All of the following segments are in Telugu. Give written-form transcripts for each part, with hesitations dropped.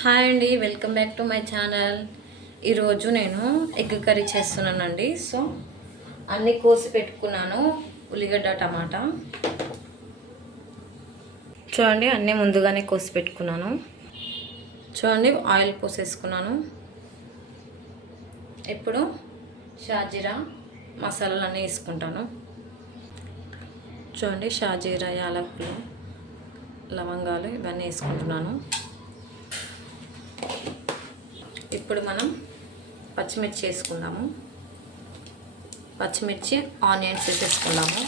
హాయ్ అండి, welcome back to my channel. ఈరోజు నేను ఎగ్ కర్రీ చేస్తున్నానండి. సో అన్నీ కోసి పెట్టుకున్నాను. ఉల్లిగడ్డ, టమాటా చూడండి, అన్నీ ముందుగానే కోసి పెట్టుకున్నాను. చూడండి, ఆయిల్ పోసేసుకున్నాను. ఇప్పుడు షాజీరా మసాలాలన్నీ వేసుకుంటాను. చూడండి, షాజీరా, యాలకులు, లవంగాలు ఇవన్నీ వేసుకుంటున్నాను. ఇప్పుడు మనం పచ్చిమిర్చి వేసుకుందాము. పచ్చిమిర్చి, ఆనియన్స్ వేసేసుకుందాము.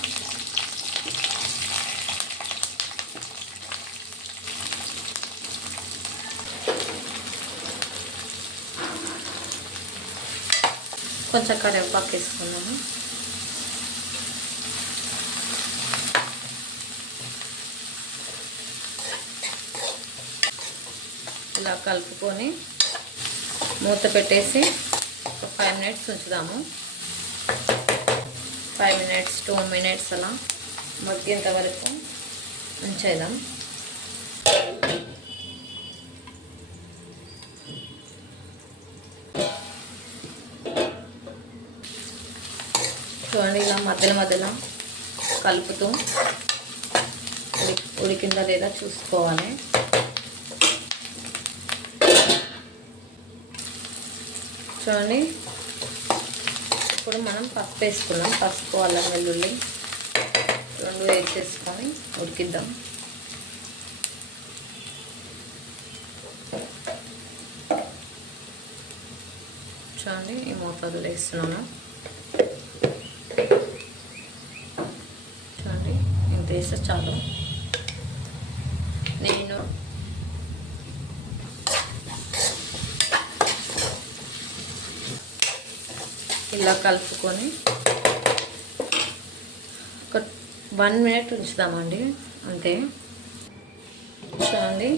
కొంచెం కరివేపాకు వేసుకుందాము. ఇలా కలుపుకొని మూత పెట్టేసి ఒక 5 మినిట్స్ ఉంచుదాము. 5 మినిట్స్ 2 మినిట్స్ అలా మగ్గేంత వరకు ఉంచేద్దాం. చూడండి, ఇలా మధ్యలో కలుపుతూ ఉడికిందా లేదా చూసుకోవాలి. చూడండి, ఇప్పుడు మనం పసుపు వేసుకున్నాం. పసుపు, అల్లం వెల్లుల్లి 2 వేసేసుకొని ఉడికిద్దాం. చూడండి, ఈ మోతాదులో వేస్తున్నాను. చూడండి, ఇంత వేస్తే చాలు. నేను ఇలా కలుపుకొని ఒక 1 మినిట్ ఉంచుదామండి, అంతే. చూడండి,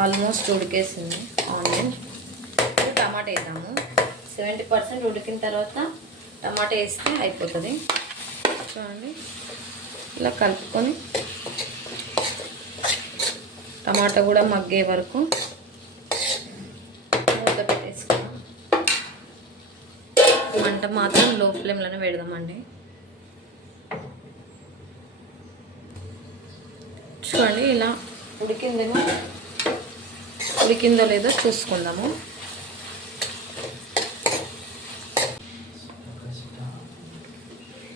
ఆల్మోస్ట్ ఉడికేసింది ఆనియన్. టమాటా వేద్దాము. 70% ఉడికిన తర్వాత టమాటా వేస్తే అయిపోతుంది. చూడండి, ఇలా కలుపుకొని టమాటా కూడా మగ్గే వరకు మంట మాత్రం లో ఫ్లేమ్లోనే పెడదామండి. చూడండి, ఇలా ఉడికిందో లేదో చూసుకుందాము.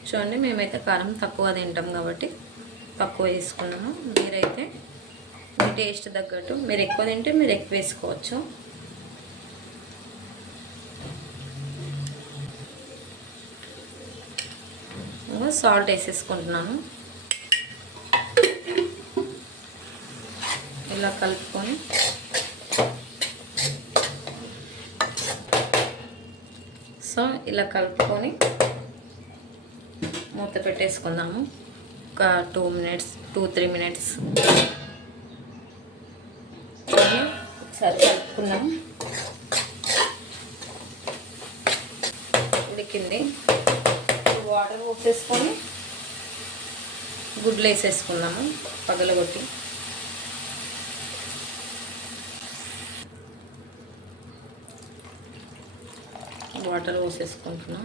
చూడండి, మేమైతే కారం తక్కువ తింటాం కాబట్టి తక్కువ వేసుకున్నాము. మీరైతే మీ టేస్ట్ తగ్గట్టు మీరు ఎక్కువ తింటే మీరు ఎక్కువ వేసుకోవచ్చు. సాల్ట్ వేసేసుకుంటున్నాను. ఇలా కలుపుకొని ఇలా కలుపుకొని మూత పెట్టేసుకుందాము. ఒక 2-3 మినిట్స్ ఒకసారి కలుపుకుందాం. ఉడికింది. వాటర్ పోసేసుకొని గుడ్లు వేసేసుకుందాము పగలగొట్టి. వాటర్ పోసేసుకుంటున్నాం.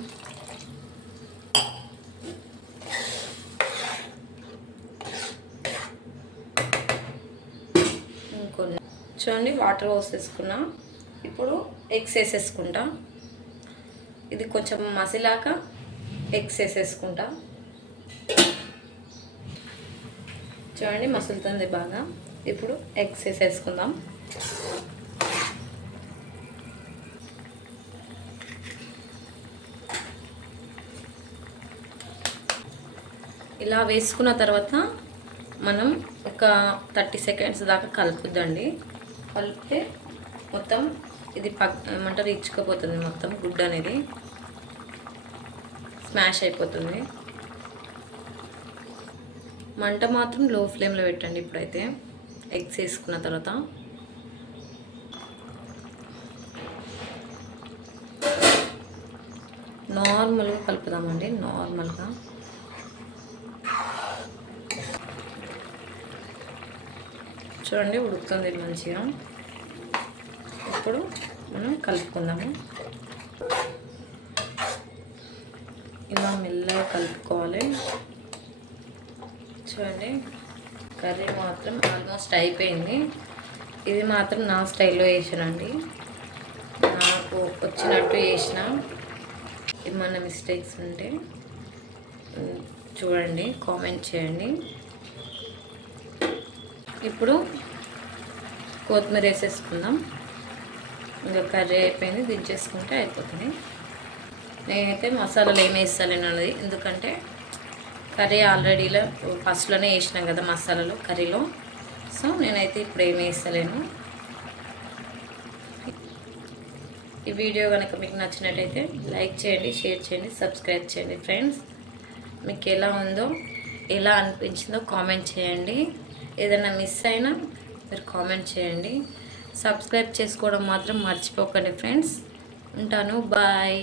ఇంకొన్ని చూడండి, వాటర్ పోసేసుకున్నా. ఇప్పుడు ఎగ్స్ వేసేసుకుంటా. ఇది కొంచెం మసిలాక ఎగ్స్ వేసేసుకుంటా. చూడండి, మసులుతుంది బాగా. ఇప్పుడు ఎగ్స్ వేసేసుకుందాం. ఇలా వేసుకున్న తర్వాత మనం ఒక 30 సెకండ్స్ దాకా కలుపుద్దండి. కలిపితే మొత్తం ఇది ఏమంటారు ఇచ్చుకోపోతుంది. మొత్తం గుడ్డు అనేది స్మాష్ అయిపోతుంది. మంట మాత్రం లో ఫ్లేమ్లో పెట్టండి. ఇప్పుడైతే ఎగ్స్ వేసుకున్న తర్వాత నార్మల్గా కలుపుదామండి. నార్మల్గా చూడండి ఉడుకుతుంది మంచిగా. ఇప్పుడు మనం కలుపుకుందాము. ఇలా మెల్లగా కలుపుకోవాలి. చూడండి కర్రీ మాత్రం ఆల్మోస్ట్ అయిపోయింది. ఇది మాత్రం నా స్టైల్లో వేసానండి, నాకు వచ్చినట్టు వేసిన. ఏమన్నా మిస్టేక్స్ ఉంటే చూడండి, కామెంట్ చేయండి. ఇప్పుడు కొత్తిమీర వేసేసుకుందాం. ఇంకా కర్రీ అయిపోయింది, దించేసుకుంటే అయిపోతుంది. నేనైతే మసాలాలు ఏమి వేస్తలేనండి, ఎందుకంటే కర్రీ ఆల్రెడీలో ఫస్ట్లోనే వేసినాం కదా మసాలాలు కర్రీలో. సో నేనైతే ఇప్పుడు ఏమి వేస్తలేను. ఈ వీడియో కనుక మీకు నచ్చినట్టయితే లైక్ చేయండి, షేర్ చేయండి, సబ్స్క్రైబ్ చేయండి ఫ్రెండ్స్. మీకు ఎలా ఉందో, ఎలా అనిపించిందో కామెంట్ చేయండి. ఏదైనా మిస్ అయినా మీరు కామెంట్ చేయండి. సబ్స్క్రైబ్ చేసుకోవడం మాత్రం మర్చిపోకండి ఫ్రెండ్స్. ఉంటాను, బాయ్.